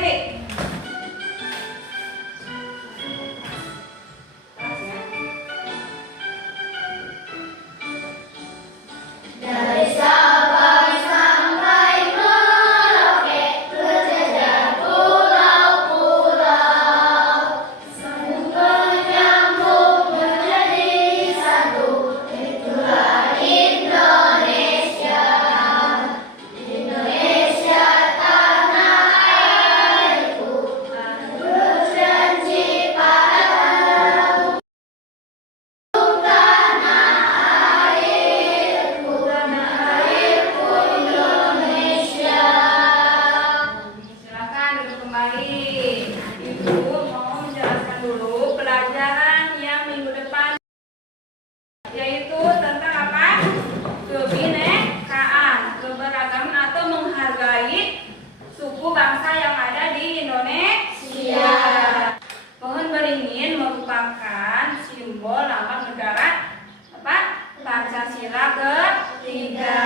berdiri. Yaitu tentang apa? Kebinekaan, keberagaman atau menghargai suku bangsa yang ada di Indonesia. Pohon beringin merupakan simbol lambang negara apa? Pancasila ketiga,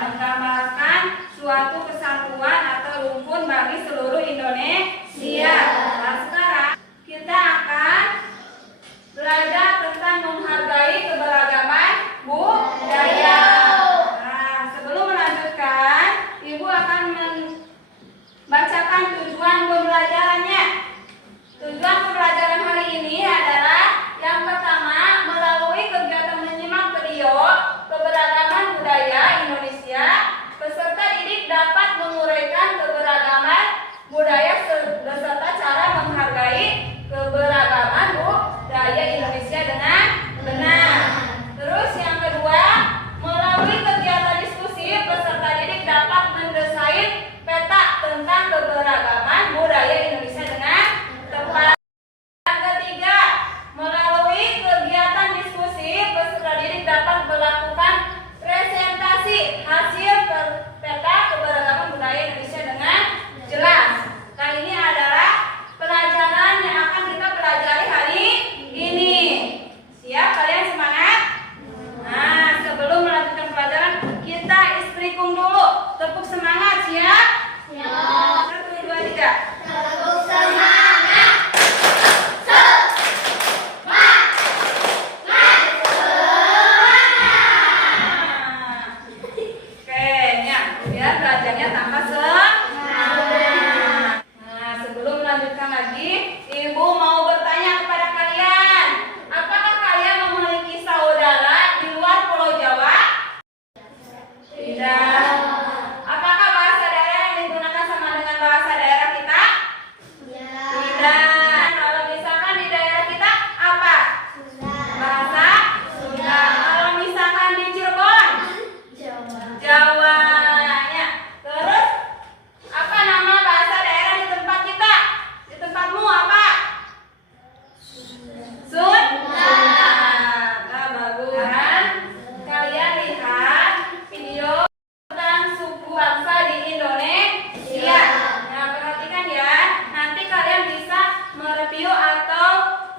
menggambarkan suatu kesatuan atau rukun bagi seluruh Indonesia. Nah, sekarang kita akan belajar tentang menghargai keberagaman budaya. Nah, sebelum melanjutkan, Ibu akan membacakan tujuan pembelajarannya. Tujuan pembelajaran hari ini adalah yang pertama, melalui kegiatan menyimak video keberagaman budaya Indonesia, peserta didik dapat menguraikan keberagaman budaya beserta cara menghargai keberagaman budaya Indonesia dengan benar. Terus yang kedua, melalui kegiatan diskusi, peserta didik dapat mendesain peta tentang keberagaman budaya Indonesia dengan tepat. Yang ketiga, melalui kegiatan diskusi, peserta didik dapat melakukan presentasi hasil peta keberagaman budaya Indonesia dengan jelas. Nah, ini adalah pelajaran yang akan kita pelajari hari ini. Siap kalian, semangat? Nah, sebelum melanjutkan pelajaran, kita istrikung dulu. Tepuk semangat, siap? Siap. 1, 2, 3. Tepuk semangat.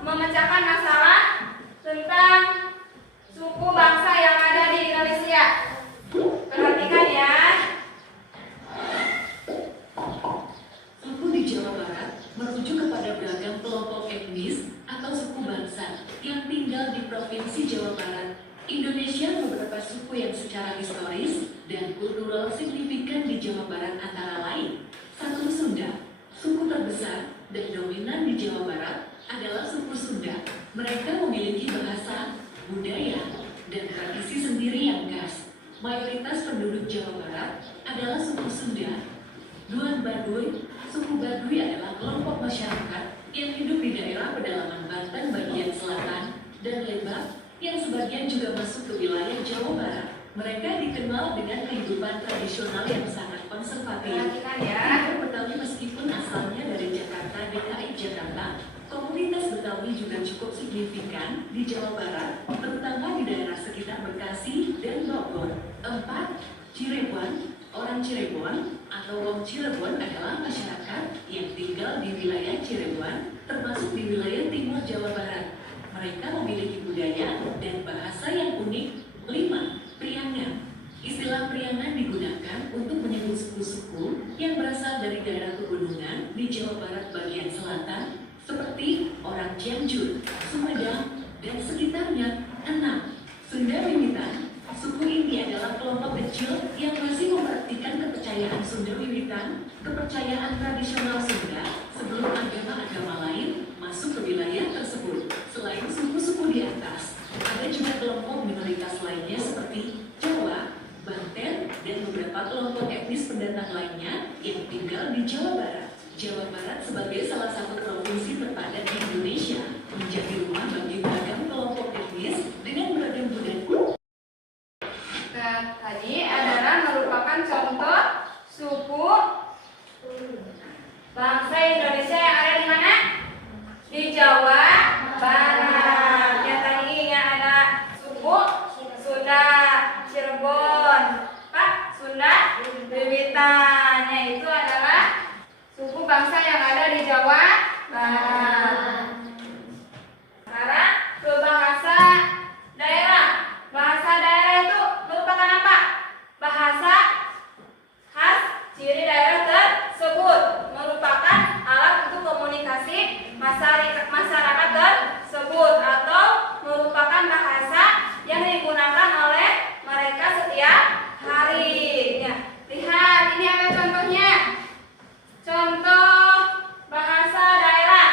Memecahkan masalah tentang suku bangsa yang ada di Indonesia. Perhatikan ya. Suku di Jawa Barat merujuk kepada beragam kelompok etnis atau suku bangsa yang tinggal di Provinsi Jawa Barat, Indonesia. Beberapa suku yang secara historis dan kultural signifikan di Jawa Barat antara lain: 1. Sunda. Suku terbesar dan dominan di Jawa Barat adalah suku Sunda. Mereka memiliki bahasa, budaya, dan tradisi sendiri yang khas. Mayoritas penduduk Jawa Barat adalah suku Sunda. 2. Baduy. Suku Baduy adalah kelompok masyarakat yang hidup di daerah pedalaman Banten bagian selatan dan Lebak yang sebagian juga masuk ke wilayah Jawa Barat. Mereka dikenal dengan kehidupan tradisional yang sangat konservatif. Perhatikan ya. Betawi meskipun asalnya dari Jakarta, DKI Jakarta, komunitas Betawi juga cukup signifikan di Jawa Barat, terutama di daerah sekitar Bekasi dan Bogor. 4. Cirebon. Orang Cirebon atau Wong Cirebon adalah masyarakat yang tinggal di wilayah Cirebon, termasuk di wilayah timur Jawa Barat. Mereka memiliki budaya dan bahasa yang unik. 5. Priangan. Istilah priangan digunakan untuk menyebut suku-suku yang berasal dari daerah pegunungan di Jawa Barat bagian selatan, seperti orang Cianjur, Sumedang, dan sekitarnya. 6. Sunda Wiwitan. Suku ini adalah kelompok kecil yang masih mempraktikkan kepercayaan Sunda Wiwitan, kepercayaan tradisional Sunda, sebelum agama-agama lain masuk ke wilayah tersebut. Selain suku-suku di atas, ada juga kelompok minoritas lainnya seperti Jawa, Banten, dan beberapa kelompok etnis pendatang lainnya yang tinggal di Jawa Barat. Jawa Barat sebagai salah satu provinsi terpadat di Indonesia menjadi rumah bagi beragam kelompok etnis dengan beragam budaya. Nah, tadi adalah merupakan contoh suku bangsa Indonesia yang ada di mana? Di Jawa Barat. Ya tadi yang ada suku Sunda, Cirebon, Pak Sunda, Wiwitan. Itu adalah suku bangsa yang ada di Jawa Barat. Sekarang ke bahasa daerah. Bahasa daerah itu merupakan apa? Bahasa khas ciri daerah tersebut, merupakan alat untuk komunikasi masyarakat tersebut, atau merupakan bahasa yang digunakan oleh mereka setiap hari. Ya, lihat ini ada contohnya. Contoh bahasa daerah.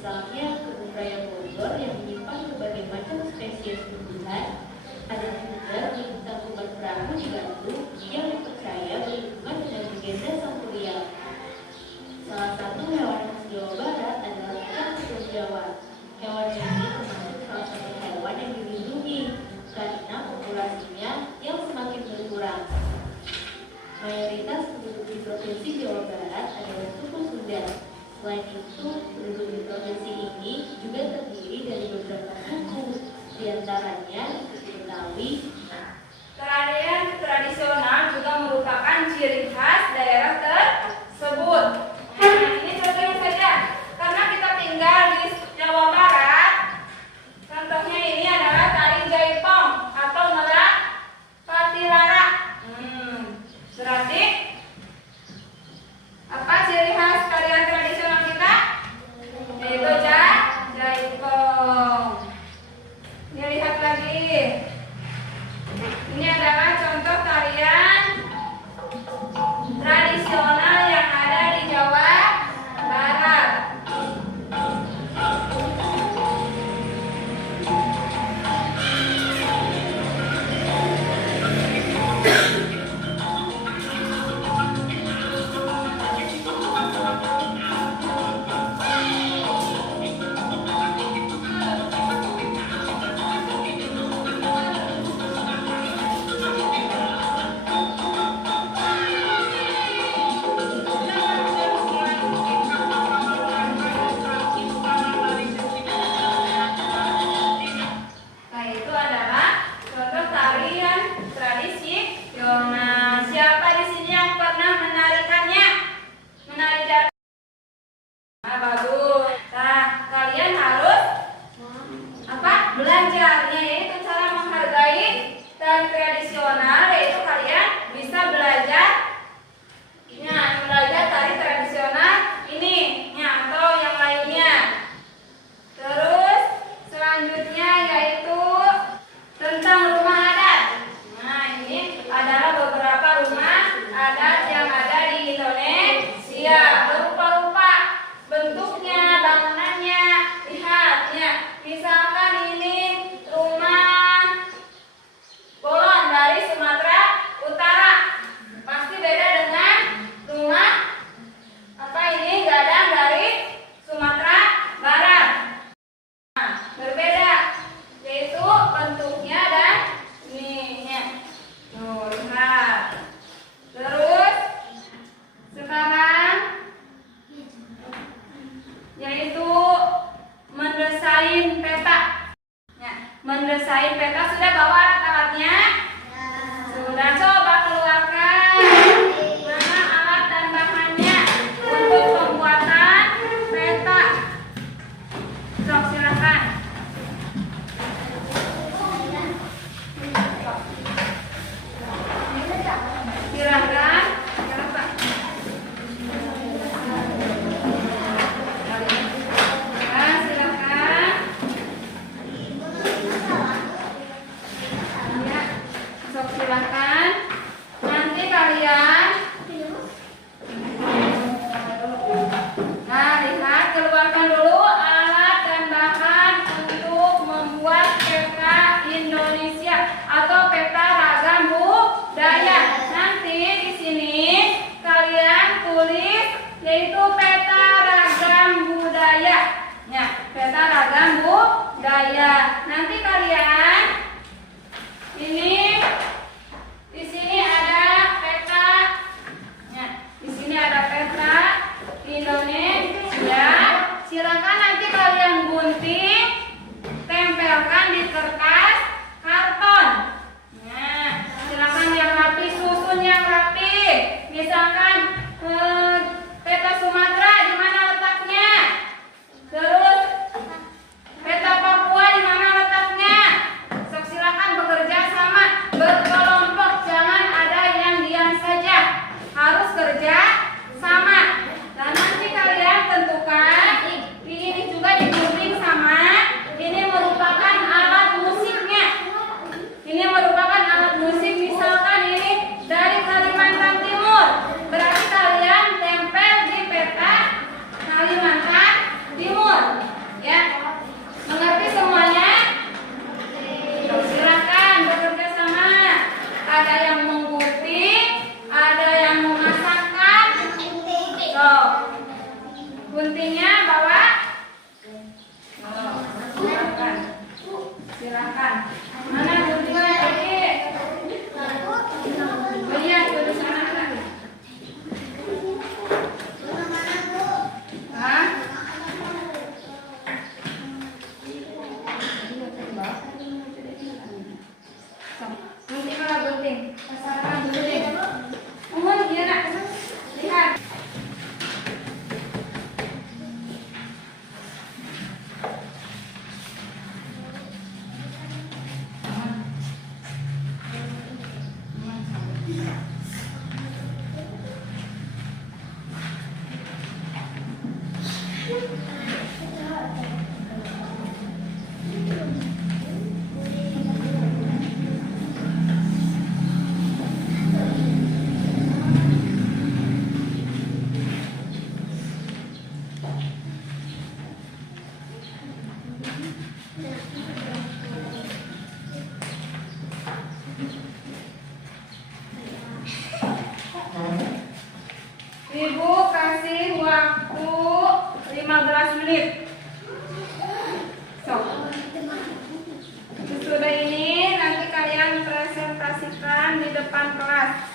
Misalnya kebun raya Bogor yang menyimpan berbagai macam spesies tumbuhan. Ada juga di Tangkuban Perahu di Bandung yang dipercaya berhubungan dengan legenda Sang Kuryang. Salah satu hewan khas Jawa Barat adalah ikan tutul Jawa. Hewan ini termasuk salah satu hewan yang dilindungi karena populasinya yang semakin berkurang. Mayoritas penduduk di Provinsi Jawa Barat adalah suku Sunda. Selain itu, penduduk di provinsi ini juga terdiri dari beberapa suku, di antaranya suku Betawi. Tarian tradisional juga merupakan ciri khas daerah tersebut. Nah, ini contohnya saja. Karena kita tinggal di Jawa Barat, contohnya ini adalah tari jaipong atau merak patilara. Berarti apa ciri khas tarian tradisional kita? Yaitu jaipong. Ini lihat lagi. Ini adalah contoh tarian tradisional yang ada di Jawa Barat. Nah, itu adalah contoh tarian tradisional. Siapa di sini yang pernah menarikannya? Menari jaipong. Nah, bagus. Nah, kalian harus apa? Belajarnya yaitu cara menghargai tari tradisional, yaitu kalian bisa belajar tari tradisional ini atau yang lainnya. Terus selanjutnya yaitu tentang rumah adat. Nah, ini adalah beberapa rumah adat yang ada di Indonesia. Berupa-rupa bentuknya, bangunannya. Lihat ya. Misalkan ini rumah Bolon dari Sumatera Utara. Pasti beda dengan rumah Gadang dari Sumatera Barat. Nah, berbeda yaitu bentuknya dan ininya. Lihat. Terus sekarang yaitu mendesain peta. Ya, mendesain peta sudah bawa alat-alatnya? Sudah, coba keluarkan mana alat dan bahannya untuk pembuatan peta. Sok, silakan. Silakan. Silahkan. Nanti kalian lihat, keluarkan dulu alat dan bahan untuk membuat peta Indonesia atau peta ragam budaya. Nanti di sini kalian tulis yaitu peta ragam budaya. Ya, peta ragam budaya. Nanti kalian ini di sini ada peta. Ya, di sini ada peta Indonesia. Silakan nanti kalian gunting, tempelkan di kertas karton. Nah, silakan yang rapi, susun yang rapi. Misalkan peta Sumatera di mana letaknya? Terus peta Papua di mana letaknya? Silakan bekerja sama, berkelompok, jangan ada yang diam saja. Harus kerja sama. Dan nanti kalian tentukan ini juga digunting sama. Ini merupakan alat musiknya. Ini merupakan alat musik. Misalkan ini dari Kalimantan Timur, berarti kalian Ibu kasih waktu 15 menit. Sok. Sesudah ini nanti kalian presentasikan di depan kelas.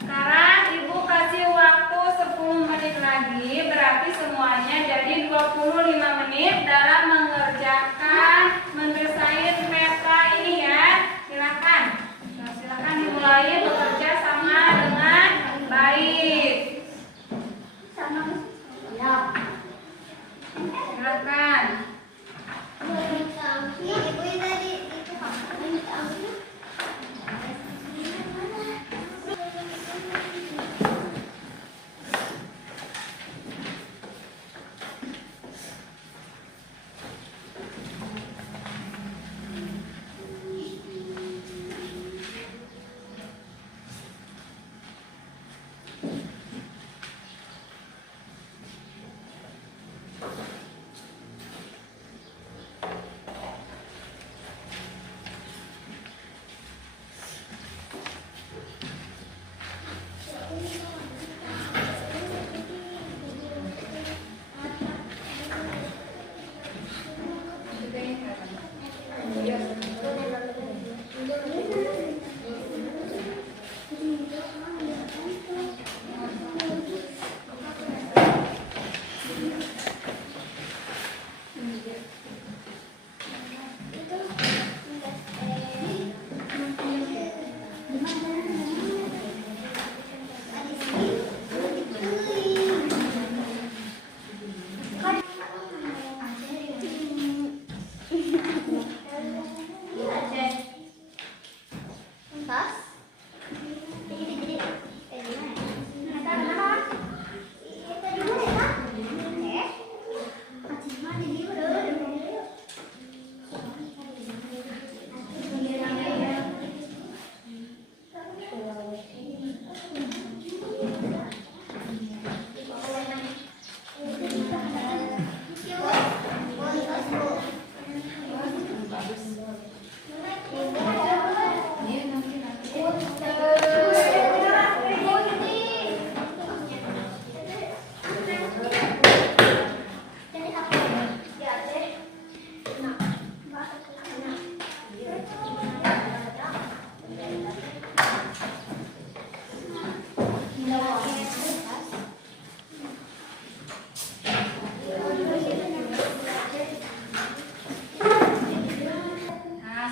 Sekarang ibu kasih waktu 10 menit lagi, berarti semuanya jadi 25 menit dalam mengerjakan mendesain peta ini ya. Silakan. Nah, silakan dimulai bekerja sama dengan baik. Silakan.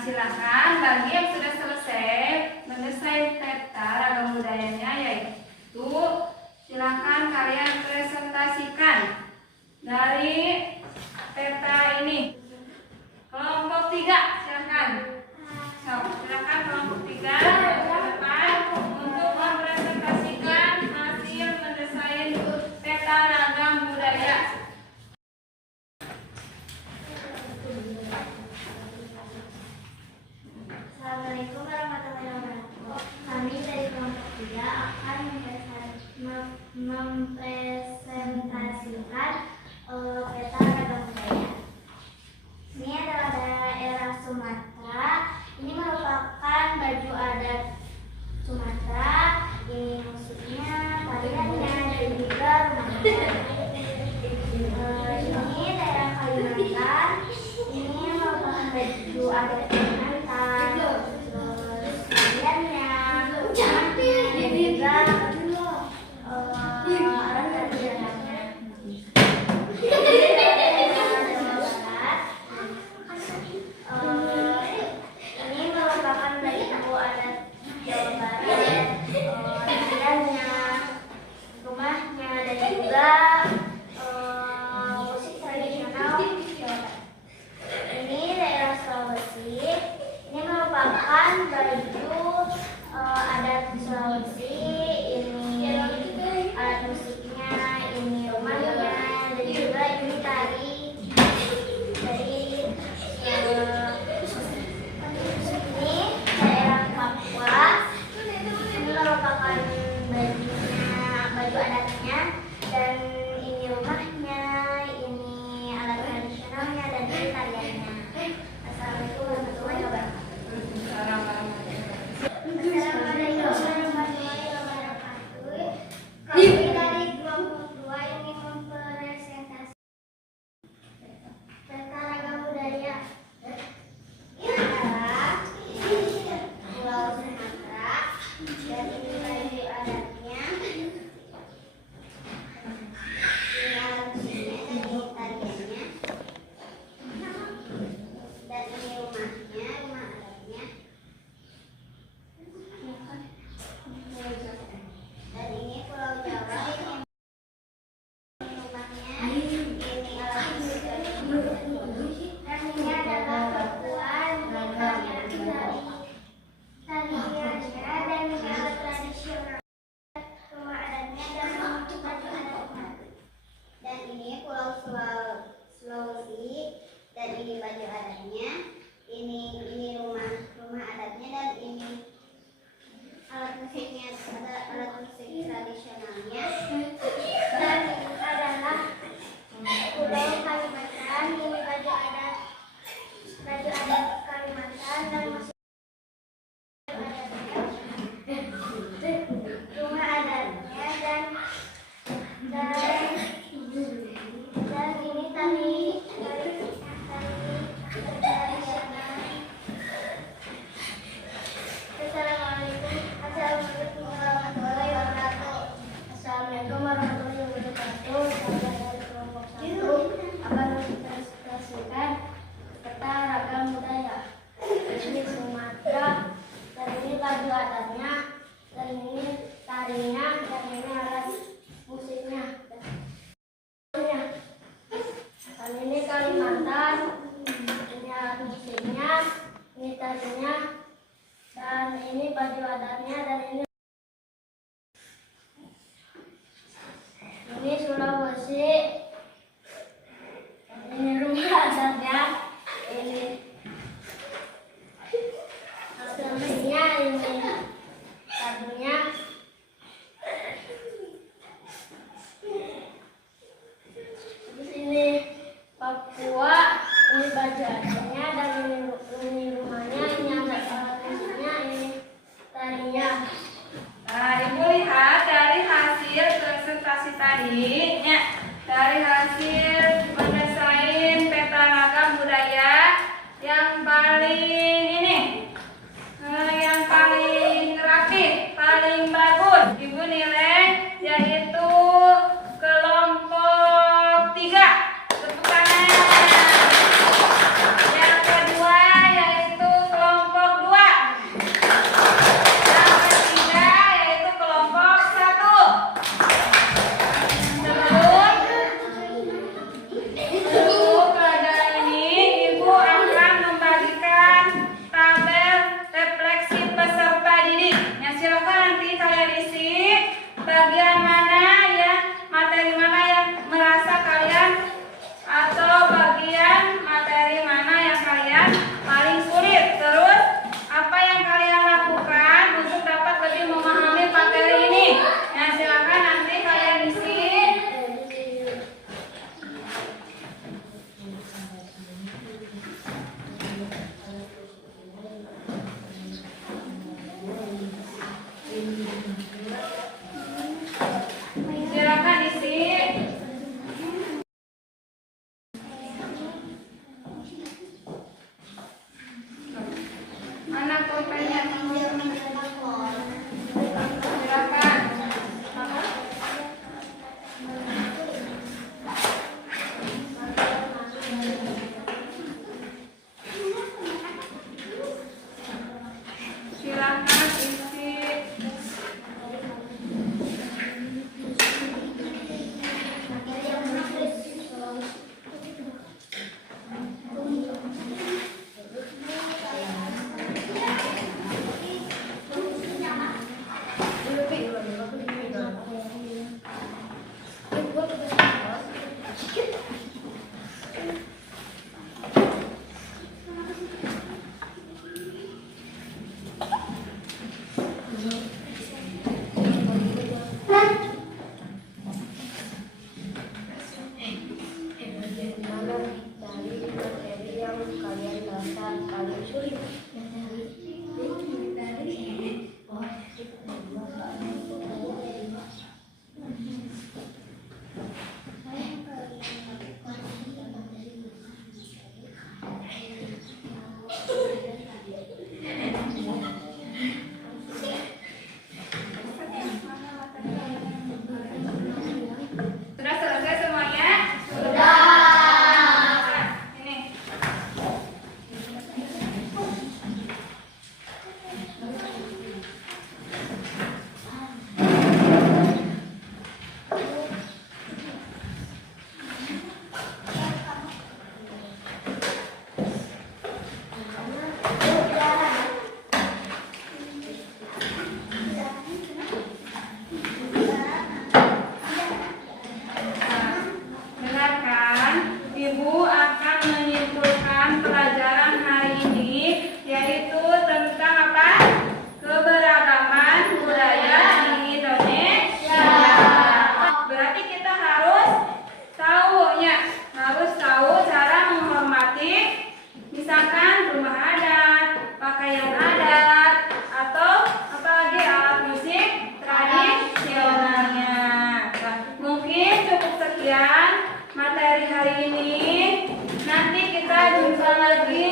Silakan bagi yang sudah selesai mendesain peta ragam budayanya, yaitu silakan kalian presentasikan dari peta ini. Kelompok 3 silakan. Silakan kelompok 3 ke depan untuk mempresentasikan hasil mendesain peta ragam budaya. Assalamualaikum warahmatullahi wabarakatuh. Kami dari kelompok 3 akan mempresentasikan peta ragam budaya. Ini adalah daerah Sumatera. Ini merupakan baju adat Sumatera. Ini maksudnya tariannya dan juga rumahnya. Ini daerah Kalimantan. Ini merupakan baju adat Kalimantan. Terus tariannya, rumahnya, dan juga alat perjalanannya. Ini merupakan baju adat Jawa Barat, tariannya, rumahnya, dan juga musik tradisional Jawa Barat. Ini daerah Sulawesi. ini tadinya, dan ini baju adatnya, dan ini Sulawesi, ini rumah adatnya, ini selesainya, ini kadunya, terus ini Papua, ini baju adatnya, dan ini rumahnya, ini alat musiknya, ini tarinya. Nah, Ibu lihat dari hasil presentasi tadi, ya, dari hasil mendesain peta ragam budaya yang paling ini, yang paling rapi, paling bagus, Ibu nilai yaitu kelompok 3. Tepuk tangan. Yang kedua yaitu kelompok 2. Yang ketiga yaitu kelompok 1. Sebelum pelajaran ini, Ibu akan membagikan tabel refleksi peserta didik. Ya, silakan nanti kalian isi bagian mana ya, materi mana yang merasa kalian, atau bagian materi mana yang kalian paling sulit. Terus apa yang kalian lakukan untuk dapat lebih memahami materi ini. Ya, silakan nanti kalian isi. Silakan isi. Mana pulpennya? Silakan. Silakan isi. Sudah selesai semuanya? Sudah. Ini. Dengarkan, Ibu akan menyimpulkan pelajaran hari ini, yaitu tentang apa? Keberagaman budaya di Indonesia. Berarti kita harus tahu ya, harus tahu cara menghormati, misalkan rumah adat, pakaian adat, atau apalagi alat musik tradisionalnya. Nah, mungkin cukup sekian materi hari ini. Nanti kita jumpa lagi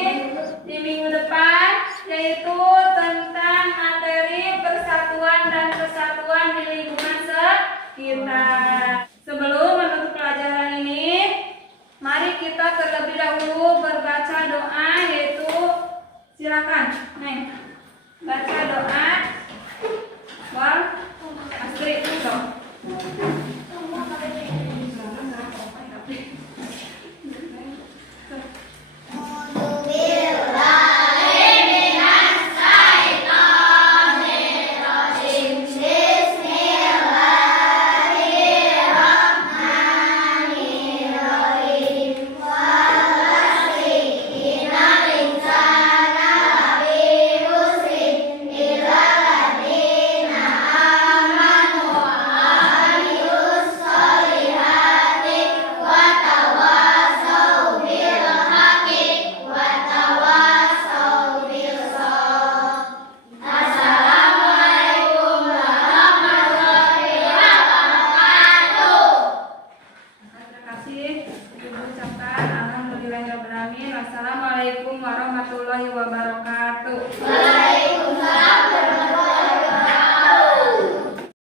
di minggu depan, yaitu tentang materi persatuan dan kesatuan di lingkungan sekitar. Sebelum menutup pelajaran ini, mari kita terlebih dahulu berbaca doa, yaitu silakan Neng baca doa. Wal Astri,